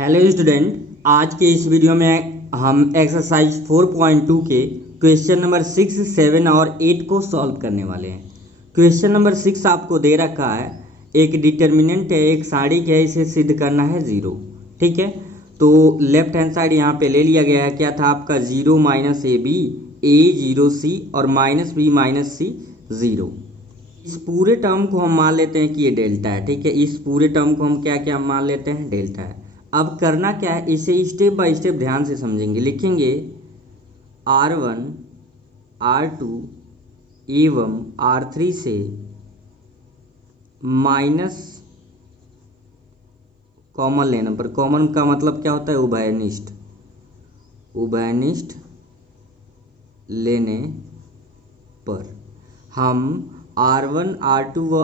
Hello student, आज के इस वीडियो में हम एक्सरसाइज 4.2 के क्वेश्चन नंबर 6, 7 और 8 को सॉल्व करने वाले हैं। क्वेश्चन नंबर 6 आपको दे रखा है, एक डिटर्मिनेंट है, एक सारिक है, इसे सिद्ध करना है 0। ठीक है, तो लेफ्ट हैंड साइड यहाँ पे ले लिया गया है। क्या था आपका 0 माइनस ए बी, ए 0 सी और माइनस बी माइनस सी 0। इस पूरे टर्म को हम मान लेते हैं कि ये डेल्टा है। ठीक है, इस पूरे टर्म को हम क्या क्या मान लेते हैं, डेल्टा है। अब करना क्या है, इसे स्टेप बाय स्टेप ध्यान से समझेंगे। लिखेंगे R1 R2 एवं R3 से माइनस कॉमन लेने पर, कॉमन का मतलब क्या होता है, उभयनिष्ठ, उभयनिष्ठ लेने पर हम R1 R2 व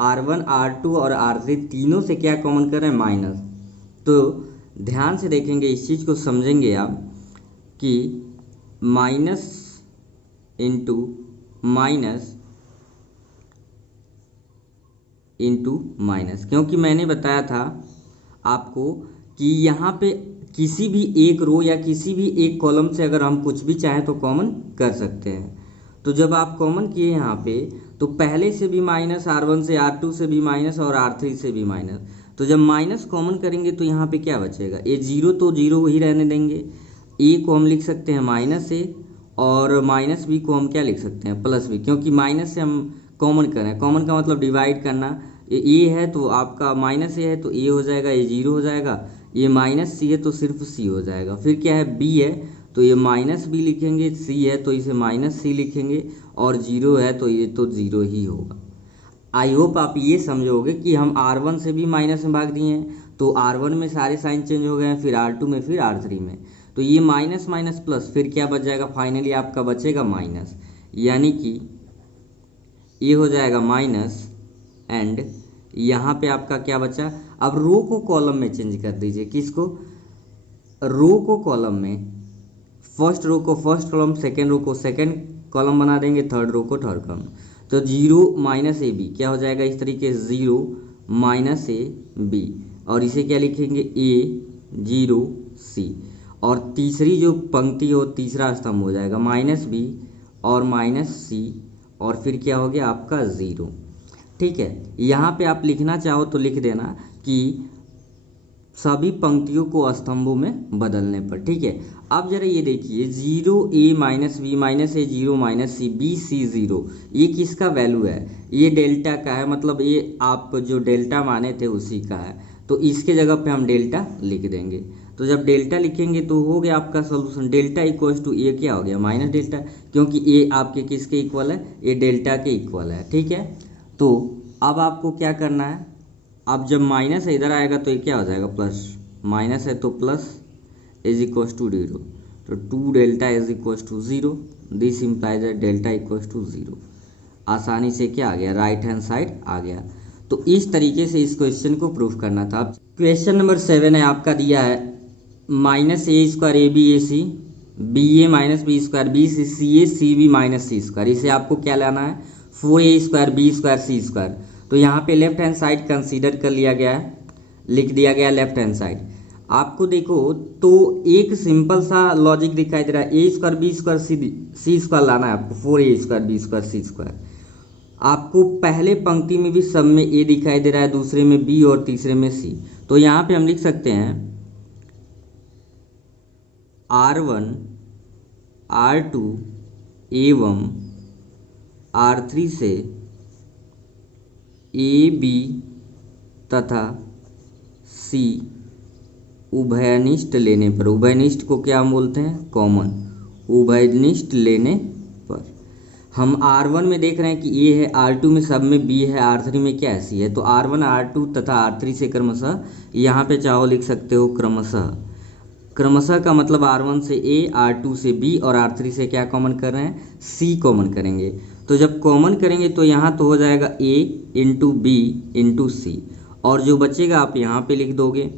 R1 R2 और R3 तीनों से क्या कॉमन कर रहे हैं, माइनस। तो ध्यान से देखेंगे, इस चीज़ को समझेंगे आप कि minus into minus into minus, क्योंकि मैंने बताया था आपको कि यहाँ पे किसी भी एक रो या किसी भी एक कॉलम से अगर हम कुछ भी चाहें तो कॉमन कर सकते हैं। तो जब आप कॉमन किए यहाँ पे, तो पहले से भी माइनस, R1 से R2 से भी माइनस और R3 से भी माइनस। तो जब माइनस कॉमन करेंगे तो यहाँ पे क्या बचेगा, ये 0 तो 0 ही रहने देंगे। ए को हम लिख सकते हैं माइनस ए और माइनस बी को हम क्या लिख सकते हैं, प्लस बी, क्योंकि माइनस से हम कॉमन करें। कॉमन का मतलब डिवाइड करना। ये है तो आपका माइनस ए है तो ए हो जाएगा, ये 0 हो जाएगा। ये माइनस सी है तो सिर्फ सी हो जाएगा। फिर क्या है, बी है तो ये माइनस बी लिखेंगे, सी है तो इसे माइनस सी लिखेंगे और 0 है तो ये तो 0 ही होगा। आई होप आप ये समझोगे कि हम R1 से भी माइनस में भाग दिए हैं तो R1 में सारे साइन चेंज हो गए हैं, फिर R2 में, फिर R3 में। तो ये माइनस माइनस प्लस, फिर क्या बच जाएगा, फाइनली आपका बचेगा माइनस, यानी कि ये हो जाएगा माइनस। एंड यहाँ पे आपका क्या बचा, अब रो को कॉलम में चेंज कर दीजिए। किसको, रो को कॉलम में, फर्स्ट रो को फर्स्ट कॉलम, सेकेंड रो को सेकेंड कॉलम बना देंगे, थर्ड रो को थर्ड कॉलम। तो 0 माइनस ए बी क्या हो जाएगा, इस तरीके से 0 माइनस ए बी, और इसे क्या लिखेंगे, ए 0 सी। और तीसरी जो पंक्ति हो, तीसरा स्तंभ हो जाएगा माइनस बी और माइनस सी, और फिर क्या हो गया आपका 0। ठीक है, यहाँ पे आप लिखना चाहो तो लिख देना कि सभी पंक्तियों को स्तंभों में बदलने पर। ठीक है, अब जरा ये देखिए 0 ए माइनस बी माइनस ए 0 माइनस सी बी सी 0, ये किसका वैल्यू है, ये डेल्टा का है, मतलब ये आप जो डेल्टा माने थे उसी का है। तो इसके जगह पे हम डेल्टा लिख देंगे। तो जब डेल्टा लिखेंगे तो हो गया आपका सोल्यूशन, डेल्टा इक्वल्स टू ए क्या हो गया, माइनस डेल्टा, क्योंकि ए आपके किसके इक्वल है, ये डेल्टा के इक्वल है। ठीक है, तो अब आपको क्या करना है, अब जब माइनस इधर आएगा तो ये क्या हो जाएगा, प्लस, माइनस है तो प्लस इज इक्वल्स टू 0, तो 2 delta is equals to 0, this implies that delta equals to 0। आसानी से क्या आ गया, राइट हैंड साइड आ गया। तो इस तरीके से इस क्वेश्चन को प्रूफ करना था। क्वेश्चन नंबर 7 है, आपका दिया है minus A square a b a c, b A minus B square b c, c a c b minus c square. इसे आपको क्या लाना है, 4a स्क्वायर बी स्क्वायर सी स्क्वायर। तो यहाँ पे लेफ्ट हैंड साइड कंसीडर कर लिया गया है, लिख दिया गया लेफ्ट हैंड साइड। आपको देखो तो एक सिंपल सा लॉजिक दिखाई दे रहा है, ए स्क्वायर बी स्क्वायर सी स्क्वायर लाना है आपको, 4a स्क्वायर बी स्क्वायर सी स्क्वायर। आपको पहले पंक्ति में भी सब में ए दिखाई दे रहा है, दूसरे में बी और तीसरे में सी। तो यहाँ पे हम लिख सकते हैं R1 R2 एवं R3 से ए बी तथा सी उभयनिष्ठ लेने पर, उभयनिष्ठ को क्या हम बोलते हैं, कॉमन, उभयनिष्ठ लेने पर हम R1 में देख रहे हैं कि ए है, R2 में सब में B है, R3 में क्या है, C है। तो R1 R2 तथा R3 से क्रमशः, यहाँ पे चाहो लिख सकते हो क्रमशः, क्रमशः का मतलब R1 से A, R2 से B और R3 से क्या कॉमन कर रहे हैं, C कॉमन करेंगे। तो जब कॉमन करेंगे तो यहाँ तो हो जाएगा A इंटू बी इंटू सी, और जो बचेगा आप यहाँ पे लिख दोगे।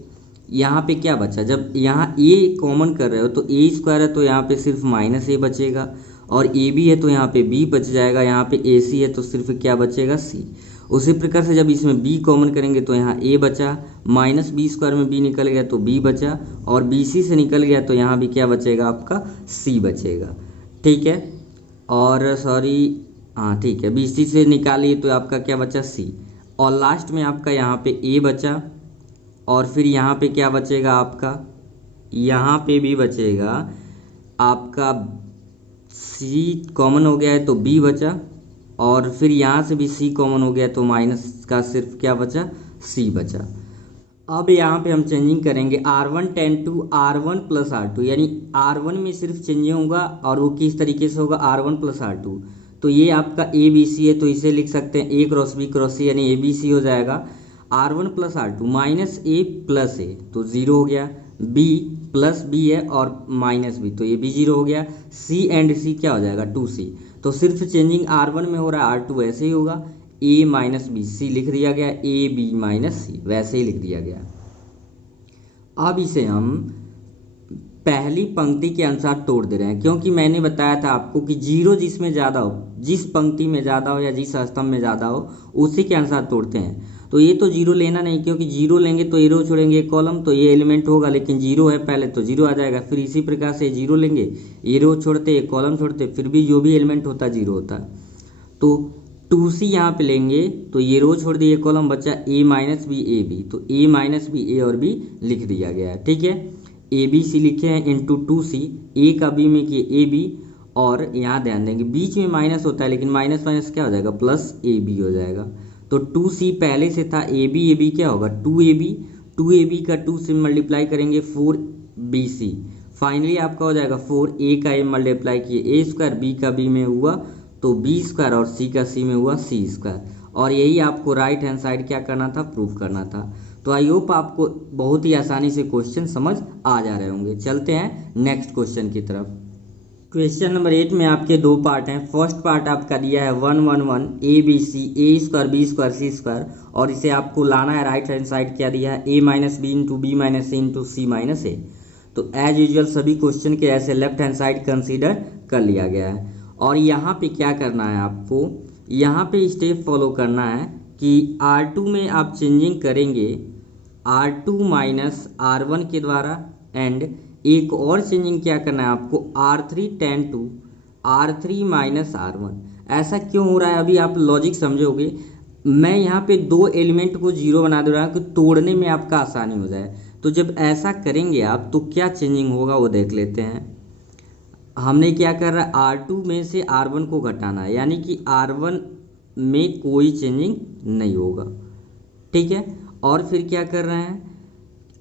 यहाँ पे क्या बचा, जब यहाँ A कॉमन कर रहे हो तो A स्क्वायर है तो यहाँ पे सिर्फ माइनस A बचेगा, और ए बी है तो यहाँ पे B बच जाएगा, यहाँ पे AC है तो सिर्फ क्या बचेगा, C। उसी प्रकार से जब इसमें b कॉमन करेंगे तो यहाँ a बचा, माइनस बी स्क्वायर में b निकल गया तो b बचा, और bc से निकल गया तो यहाँ भी क्या बचेगा आपका c बचेगा। ठीक है, और सॉरी हाँ ठीक है, bc से निकालिए तो आपका क्या बचा c, और लास्ट में आपका यहाँ पे a बचा, और फिर यहाँ पे क्या बचेगा आपका, यहाँ पे भी बचेगा आपका c कॉमन हो गया है तो b बचा, और फिर यहाँ से भी c कॉमन हो गया तो माइनस का सिर्फ क्या बचा c बचा। अब यहाँ पे हम चेंजिंग करेंगे R1 ten to R1 plus R2, यानी R1 में सिर्फ चेंजिंग होगा, और वो किस तरीके से होगा R1 प्लस R2। तो ये आपका ए बी सी है तो इसे लिख सकते हैं a क्रॉस बी क्रॉस सी, यानी ए बी सी हो जाएगा। R1 प्लस R2 माइनस ए प्लस ए तो ज़ीरो हो गया, b प्लस बी है और माइनस बी तो ये भी जीरो हो गया, c एंड c क्या हो जाएगा 2c। तो सिर्फ चेंजिंग R1 में हो रहा है, R2 वैसे ही होगा, a माइनस बी सी लिख दिया गया, ए बी माइनस सी वैसे ही लिख दिया गया। अब इसे हम पहली पंक्ति के अनुसार तोड़ दे रहे हैं, क्योंकि मैंने बताया था आपको कि जीरो जिसमें ज़्यादा हो, जिस पंक्ति में ज़्यादा हो या जिस स्तंभ में ज़्यादा हो उसी के अनुसार तोड़ते हैं। तो ये तो जीरो लेना नहीं, क्योंकि जीरो लेंगे तो ये रो छोड़ेंगे कॉलम तो ये एलिमेंट होगा, लेकिन जीरो है पहले तो जीरो आ जाएगा। फिर इसी प्रकार से जीरो लेंगे, ये रो छोड़ते ये कॉलम छोड़ते, फिर भी जो भी एलिमेंट होता है जीरो होता है। तो 2c यहाँ पे लेंगे तो ये रो छोड़ दिए कॉलम, बचा a minus B a b, तो a माइनस बी ए और b लिख दिया गया है। ठीक है, ए बी सी लिखे हैं इंटू 2c, a का b में किए ए बी, और यहाँ ध्यान देंगे बीच में माइनस होता है लेकिन माइनस माइनस क्या हो जाएगा प्लस ए बी हो जाएगा। तो 2c पहले से था, ए बी क्या होगा 2ab का 2 से मल्टीप्लाई करेंगे 4bc, फाइनली आपका हो जाएगा 4a का a मल्टीप्लाई किए a स्क्वायर, b का b में हुआ तो b स्क्वायर, और c का c में हुआ c स्क्वायर। और यही आपको राइट हैंड साइड क्या करना था, प्रूफ करना था। तो आई होप आपको बहुत ही आसानी से क्वेश्चन समझ आ जा रहे होंगे। चलते हैं नेक्स्ट क्वेश्चन की तरफ। क्वेश्चन नंबर 8 में आपके दो पार्ट हैं। फर्स्ट पार्ट आपका दिया है 1 1 1 A B C, A square B square C square, और इसे आपको लाना है राइट हैंड साइड, क्या दिया है a minus B into B minus C into C minus A. तो एज यूजल सभी क्वेश्चन के ऐसे लेफ्ट हैंड साइड कंसीडर कर लिया गया है। और यहाँ पे क्या करना है आपको, यहाँ पे स्टेप फॉलो करना है कि R2 में आप चेंजिंग करेंगे R2 माइनस R1 के द्वारा, एंड एक और चेंजिंग क्या करना है आपको R3 ten to R3 minus R1। ऐसा क्यों हो रहा है अभी आप लॉजिक समझोगे। मैं यहाँ पे दो एलिमेंट को जीरो बना दे रहा हूँ कि तोड़ने में आपका आसानी हो जाए। तो जब ऐसा करेंगे आप तो क्या चेंजिंग होगा वो देख लेते हैं। हमने क्या कर रहा है R2 में से R1 को घटाना है, यानी कि R1 में कोई चेंजिंग नहीं होगा। ठीक है, और फिर क्या कर रहे हैं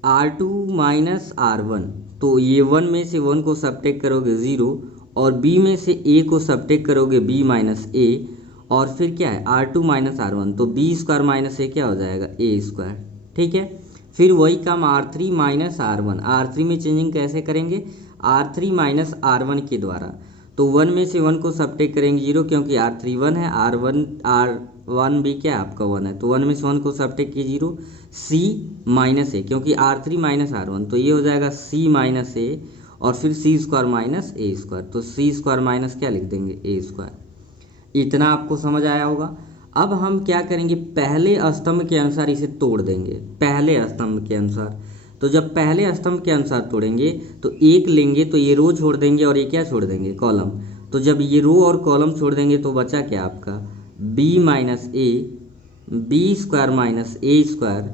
R2 माइनस R1, तो ये 1 में से 1 को सबट्रैक्ट करोगे 0, और b में से a को सबट्रैक्ट करोगे b माइनस a, और फिर क्या है R2 माइनस R1, तो b स्क्वायर माइनस a क्या हो जाएगा a स्क्वायर। ठीक है, फिर वही काम R3 माइनस R1, R3 में चेंजिंग कैसे करेंगे R3 माइनस R1 के द्वारा। तो 1 में से 1 को सबट्रैक्ट करेंगे 0, क्योंकि R3 1 है, R1 भी क्या है आपका 1 है, तो 1 में से 1 को सबट्रैक्ट किए 0, C माइनस ए, क्योंकि R3 माइनस R1 तो ये हो जाएगा C माइनस ए, और फिर C स्क्वायर माइनस ए स्क्वायर, तो C स्क्वायर माइनस क्या लिख देंगे ए स्क्वायर। इतना आपको समझ आया होगा। अब हम क्या करेंगे, पहले स्तंभ के अनुसार इसे तोड़ देंगे, पहले स्तंभ के अनुसार। तो जब पहले स्तंभ के अनुसार तोड़ेंगे तो एक लेंगे तो ये रो छोड़ देंगे और ये क्या छोड़ देंगे कॉलम। तो जब ये रो और कॉलम छोड़ देंगे तो बचा क्या आपका b minus A, B square minus A square,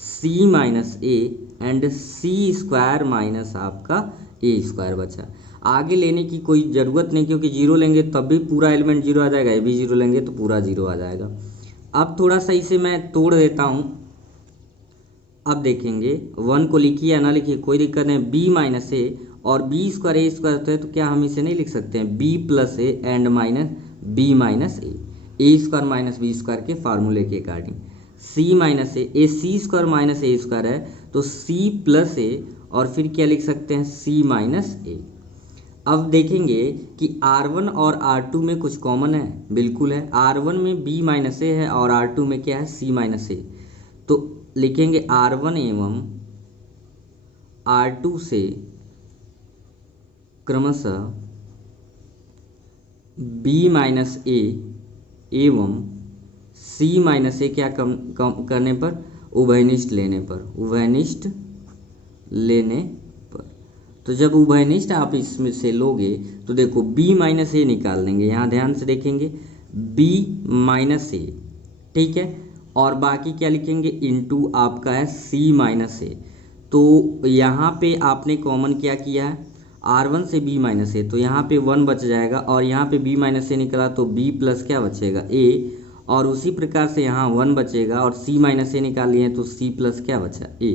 c minus A, and c square minus आपका ए स्क्वायर बचा। आगे लेने की कोई ज़रूरत नहीं, क्योंकि जीरो लेंगे तब भी पूरा एलिमेंट जीरो आ जाएगा, ये भी जीरो लेंगे तो पूरा जीरो आ जाएगा। अब थोड़ा सा इसे मैं तोड़ देता हूँ। अब देखेंगे 1 को लिखिए या ना लिखिए कोई दिक्कत नहीं, b माइनस ए और बी स्क्वायर ए स्क्वायर होता है, तो क्या हम इसे नहीं लिख सकते हैं b plus A and minus b minus A square minus B square के फार्मूले के according. c minus A C square minus A square है, तो c प्लस ए और फिर क्या लिख सकते हैं c माइनस ए। अब देखेंगे कि R1 और R2 में कुछ कॉमन है, बिल्कुल है। R1 में b माइनस ए है और R2 में क्या है c माइनस ए, तो लिखेंगे R1 एवं R2 से क्रमशः b माइनस ए एवं सी माइनस ए क्या कम करने पर, उभयनिष्ठ लेने पर, उभयनिष्ठ लेने पर। तो जब उभयनिष्ठ आप इसमें से लोगे तो देखो b माइनस ए निकाल देंगे, यहाँ ध्यान से देखेंगे b माइनस ए, ठीक है, और बाकी क्या लिखेंगे इनटू आपका है c माइनस ए। तो यहाँ पे आपने कॉमन क्या किया है, r1 से b माइनस ए, तो यहाँ पे 1 बच जाएगा और यहाँ पे b माइनस ए निकला तो b प्लस क्या बचेगा a, और उसी प्रकार से यहाँ 1 बचेगा और c माइनस ए निकाल लिए तो c प्लस क्या बचा a।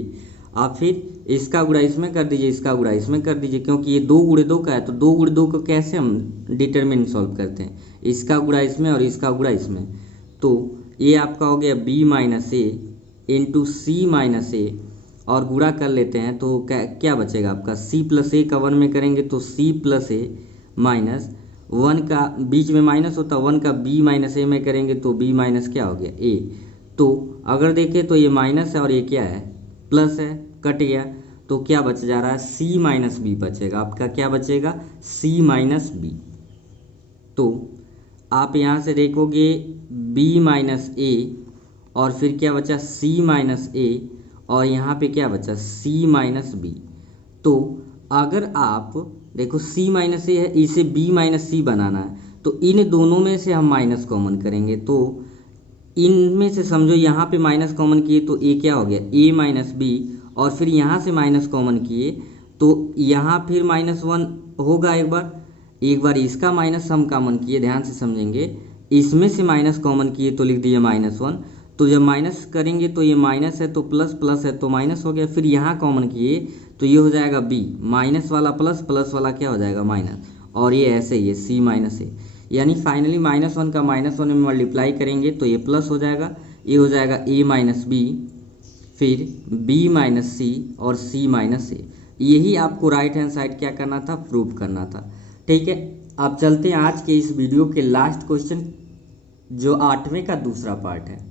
आप फिर इसका गुणा इसमें कर दीजिए, इसका गुणा इसमें कर दीजिए, क्योंकि ये 2 गुणे 2 का है तो 2 गुणे 2 को कैसे हम डिटरमिनेंट सॉल्व करते हैं, इसका गुणा इसमें और इसका गुणा इसमें। तो ये आपका हो गया b minus A into C minus A, और गुणा कर लेते हैं तो क्या बचेगा आपका, c प्लस ए का 1 में करेंगे तो c प्लस ए माइनस 1 का बीच में माइनस होता 1 का b माइनस ए में करेंगे तो b माइनस क्या हो गया a। तो अगर देखें तो ये माइनस है और ये क्या है प्लस है, कट गया, तो क्या बच जा रहा है c माइनस बी बचेगा, आपका क्या बचेगा c माइनस बी। तो आप यहाँ से देखोगे b माइनस ए और फिर क्या बचा c माइनस ए, और यहाँ पे क्या बचा c माइनस बी। तो अगर आप देखो c माइनस ए है, इसे b माइनस सी बनाना है तो इन दोनों में से हम माइनस कॉमन करेंगे, तो इनमें से समझो यहाँ पे माइनस कॉमन किए तो a क्या हो गया a माइनस बी, और फिर यहाँ से माइनस कॉमन किए तो यहाँ फिर -1 होगा, एक बार इसका माइनस हम कॉमन किए, ध्यान से समझेंगे, इसमें से माइनस कॉमन किए तो लिख दिए -1, तो जब माइनस करेंगे तो ये माइनस है तो प्लस, प्लस है तो माइनस हो गया, फिर यहाँ कॉमन किए तो ये हो जाएगा b, माइनस वाला प्लस, प्लस वाला क्या हो जाएगा माइनस, और ये ऐसे ही है c माइनस ए, यानी फाइनली -1 का -1 में मल्टीप्लाई करेंगे तो ये प्लस हो जाएगा, ये हो जाएगा a माइनस बी, फिर b माइनस सी और c माइनस ए। यही आपको राइट हैंड साइड क्या करना था, प्रूव करना था, ठीक है। अब चलते हैं आज के इस वीडियो के लास्ट क्वेश्चन, जो 8वें का दूसरा पार्ट है।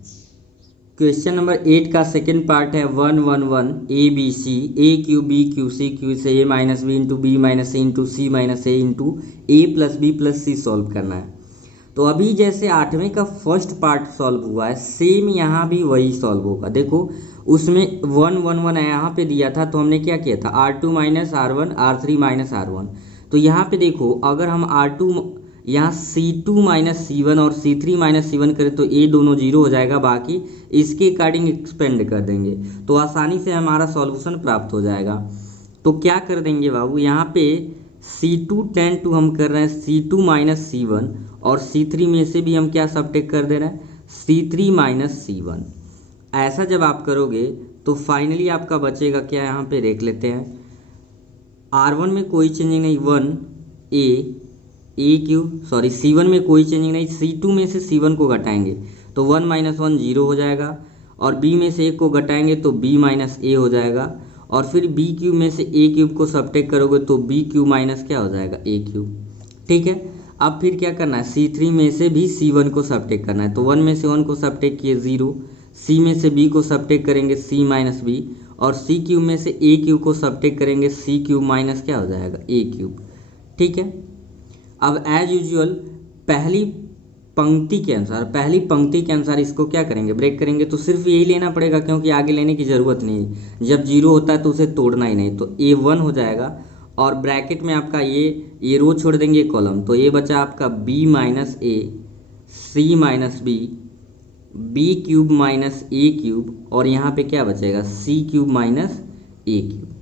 क्वेश्चन नंबर 8 का सेकंड पार्ट है 1 1 1 A B C A Q B Q C Q से A minus B into B minus A into C minus A into A plus B plus C solve करना है। तो अभी जैसे 8वें का first part solve हुआ है, सेम यहाँ भी वही सॉल्व होगा। देखो उसमें 1 1 1 यहाँ पे दिया था तो हमने क्या किया था R2 minus R1 R3 minus R1। तो यहाँ पे देखो अगर हम R2 यहाँ C2 माइनस C1 और C3 माइनस C1 करें तो ये दोनों जीरो हो जाएगा, बाकी इसके अकॉर्डिंग एक्सपेंड कर देंगे तो आसानी से हमारा सॉल्यूशन प्राप्त हो जाएगा। तो क्या कर देंगे बाबू, यहाँ पे C2 10 टू हम कर रहे हैं C2 माइनस C1 और C3 में से भी हम क्या सब्ट्रैक्ट कर दे रहे हैं C3 माइनस C1। ऐसा जब आप करोगे तो फाइनली आपका बचेगा क्या, यहाँ पे देख लेते हैं। R1 में कोई चेंजिंग नहीं, 1 C1 में कोई चेंजिंग नहीं, C2 में से C1 को घटाएंगे तो 1 माइनस 1 0 हो जाएगा, और B में से 1 को घटाएंगे तो B माइनस ए हो जाएगा, और फिर B क्यूब में से A क्यूब को सब्ट्रैक्ट करोगे तो B क्यूब माइनस क्या हो जाएगा A क्यूब, ठीक है। अब फिर क्या करना है, C3 में से भी C1 को सब्ट्रैक्ट करना है, तो 1 में से 1 को सब्ट्रैक्ट किए 0, C में से B को सब्ट्रैक्ट करेंगे C माइनस B, और C क्यूब में से A क्यूब को सब्ट्रैक्ट करेंगे C क्यूब माइनस क्या हो जाएगा A क्यूब, ठीक है। अब एज यूजुअल पहली पंक्ति के अनुसार इसको क्या करेंगे, ब्रेक करेंगे, तो सिर्फ यही लेना पड़ेगा क्योंकि आगे लेने की ज़रूरत नहीं। जब जीरो होता है तो उसे तोड़ना ही नहीं, तो A1 हो जाएगा, और ब्रैकेट में आपका ये रो छोड़ देंगे कॉलम, तो ये बचा आपका B minus A C minus B cube minus A cube, और यहाँ पे क्या बचेगा C cube minus A cube.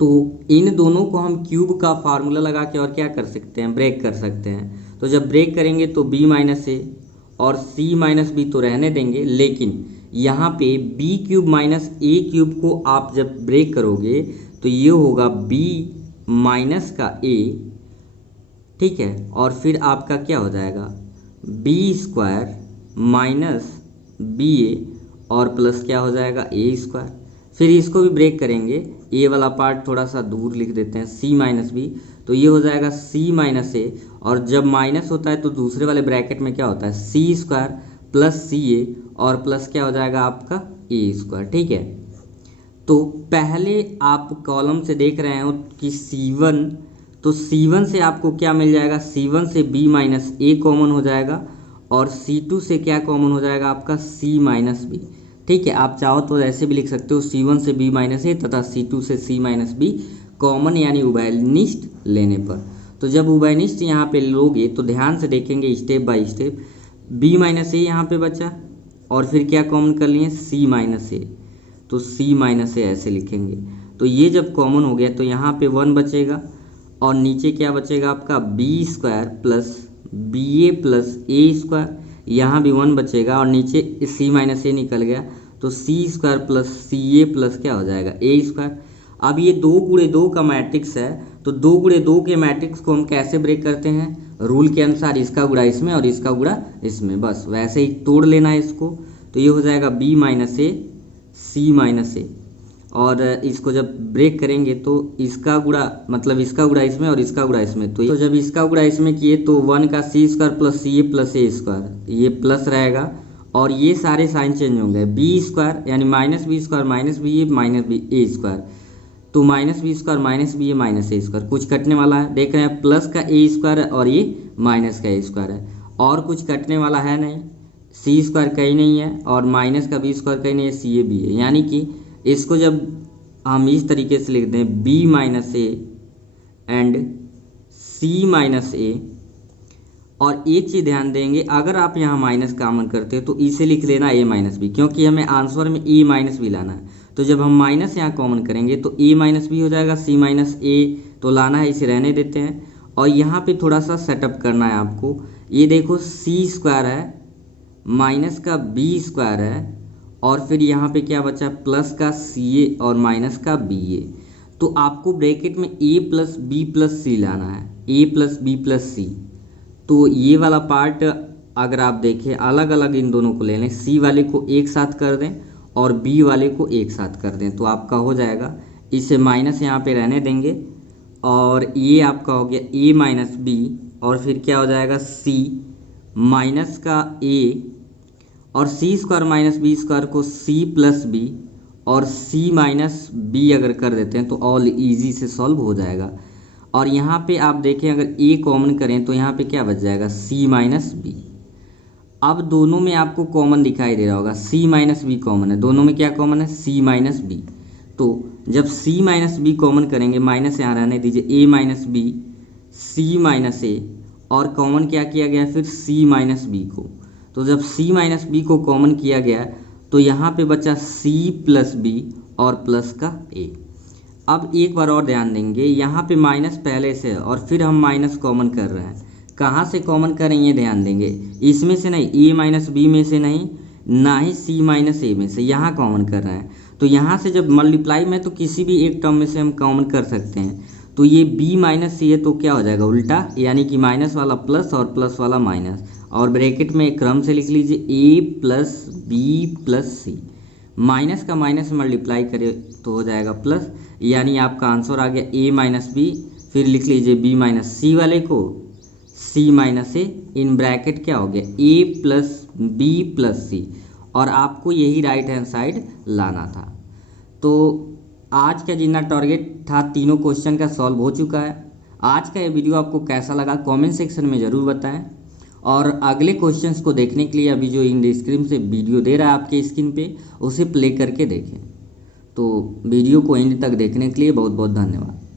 तो इन दोनों को हम क्यूब का फार्मूला लगा के और क्या कर सकते हैं, ब्रेक कर सकते हैं। तो जब ब्रेक करेंगे तो B माइनस ए और C माइनस बी तो रहने देंगे, लेकिन यहाँ पे B cube minus A cube को आप जब ब्रेक करोगे तो ये होगा B माइनस का A, ठीक है, और फिर आपका क्या हो जाएगा B स्क्वायर माइनस BA और प्लस क्या हो जाएगा A स्क्वायर। फिर इसको भी ब्रेक करेंगे, ए वाला पार्ट थोड़ा सा दूर लिख देते हैं C माइनस बी, तो ये हो जाएगा C माइनस ए, और जब माइनस होता है तो दूसरे वाले ब्रैकेट में क्या होता है C स्क्वायर प्लस CA और प्लस क्या हो जाएगा आपका A स्क्वायर, ठीक है। तो पहले आप कॉलम से देख रहे हो कि C1, तो C1 से आपको क्या मिल जाएगा, C1 से B माइनस ए कॉमन हो जाएगा, और C2 से क्या कॉमन हो जाएगा आपका C माइनस बी। ठीक है, आप चाहो तो ऐसे भी लिख सकते हो C1 से B माइनस ए तथा C2 से C माइनस बी कॉमन यानी उभयनिष्ठ लेने पर। तो जब उभयनिष्ठ यहाँ पे लोगे तो ध्यान से देखेंगे step by step. B minus A यहाँ पे बचा और फिर क्या कॉमन कर लिए C माइनस ए, तो C माइनस ए ऐसे लिखेंगे। तो ये जब कॉमन हो गया तो यहाँ पे 1 बचेगा और नीचे क्या बचेगा आपका B square plus B A plus A square, यहाँ भी 1 बचेगा और नीचे C माइनस ए निकल गया तो C square plus C A plus क्या हो जाएगा ए स्क्वायर। अब ये 2 गुणे 2 का मैट्रिक्स है, तो 2 गुणे 2 के मैट्रिक्स को हम कैसे ब्रेक करते हैं, रूल के अनुसार इसका गुणा इसमें और इसका गुणा इसमें, बस वैसे ही तोड़ लेना है इसको। तो ये हो जाएगा B minus A C minus A, और इसको जब ब्रेक करेंगे तो इसका गुणा मतलब इसका गुणा इसमें और इसका गुणा इसमें, तो जब इसका गुणा इसमें किए तो 1 का C square plus C A plus A square, ये प्लस रहेगा और ये सारे साइन चेंज होंगे। बी स्क्वायर यानी minus B square minus B A minus B A square, तो minus B square minus B ए माइनस ए स्क्वायर, कुछ कटने वाला है देख रहे हैं, प्लस का ए स्क्वायर है और ये माइनस का ए स्क्वायर है, और कुछ कटने वाला है नहीं, सी स्क्वायर कहीं नहीं है और माइनस का बी स्क्वायर कहीं नहीं है, सी ए बी है। यानी कि इसको जब हम इस तरीके से लिख दें B minus A and C minus A, और एक चीज़ ध्यान देंगे अगर आप यहाँ माइनस कॉमन करते हो तो इसे लिख लेना ए माइनस बी, क्योंकि हमें आंसर में ए माइनस बी लाना है। तो जब हम माइनस यहाँ कॉमन करेंगे तो ए माइनस बी हो जाएगा, सी माइनस ए तो लाना है, इसे रहने देते हैं। और यहाँ पे थोड़ा सा सेटअप करना है आपको, ये देखो सी स्क्वायर है माइनस का बी स्क्वायर है और फिर यहाँ पे क्या बचा प्लस का सी ए और माइनस का बी ए, तो आपको ब्रैकेट में ए प्लस बी प्लस सी लाना है, ए प्लस बी प्लस सी। तो ये वाला पार्ट अगर आप देखें अलग अलग इन दोनों को ले लें, सी वाले को एक साथ कर दें और बी वाले को एक साथ कर दें तो आपका हो जाएगा। इसे माइनस यहाँ पे रहने देंगे और ये आपका हो गया ए माइनस बी और फिर क्या हो जाएगा सी माइनस का ए और सी स्क्वायर माइनस बी स्क्वायर को सी प्लस बी और सी माइनस बी अगर कर देते हैं तो ऑल इजी से सॉल्व हो जाएगा। और यहाँ पे आप देखें अगर ए कॉमन करें तो यहाँ पे क्या बच जाएगा सी माइनस बी। अब दोनों में आपको कॉमन दिखाई दे रहा होगा, सी माइनस बी कॉमन है, दोनों में क्या कॉमन है सी माइनस बी। तो जब सी माइनस बी कॉमन करेंगे, माइनस यहाँ रहने दीजिए, A minus B C minus A और कॉमन क्या किया गया फिर सी माइनस बी को। तो जब सी माइनस बी को कॉमन किया गया तो यहाँ पे बचा सी प्लस बी और प्लस का ए। अब एक बार और ध्यान देंगे, यहाँ पे माइनस पहले से है और फिर हम माइनस कॉमन कर रहे हैं, कहाँ से कॉमन कर रहे हैं ये ध्यान देंगे, इसमें से नहीं, ए माइनस बी में से नहीं, ना ही सी माइनस ए में से, यहाँ कॉमन कर रहे हैं। तो यहाँ से जब मल्टीप्लाई में तो किसी भी एक टर्म में से हम कॉमन कर सकते हैं, तो ये b माइनस सी है तो क्या हो जाएगा उल्टा, यानी कि माइनस वाला प्लस और प्लस वाला माइनस, और ब्रैकेट में क्रम से लिख लीजिए a plus B plus C, minus का माइनस मल्टीप्लाई करे तो हो जाएगा प्लस, यानी आपका आंसर आ गया a माइनस बी, फिर लिख लीजिए b माइनस सी वाले को c minus A, in bracket क्या हो गया a प्लस बी प्लस सी, और आपको यही राइट हैंड साइड लाना था। तो आज का जितना टारगेट था तीनों क्वेश्चन का सॉल्व हो चुका है। आज का ये वीडियो आपको कैसा लगा कमेंट सेक्शन में ज़रूर बताएं, और अगले क्वेश्चंस को देखने के लिए अभी जो इन स्क्रीन से वीडियो दे रहा है आपके स्क्रीन पे उसे प्ले करके देखें। तो वीडियो को एंड तक देखने के लिए बहुत बहुत धन्यवाद।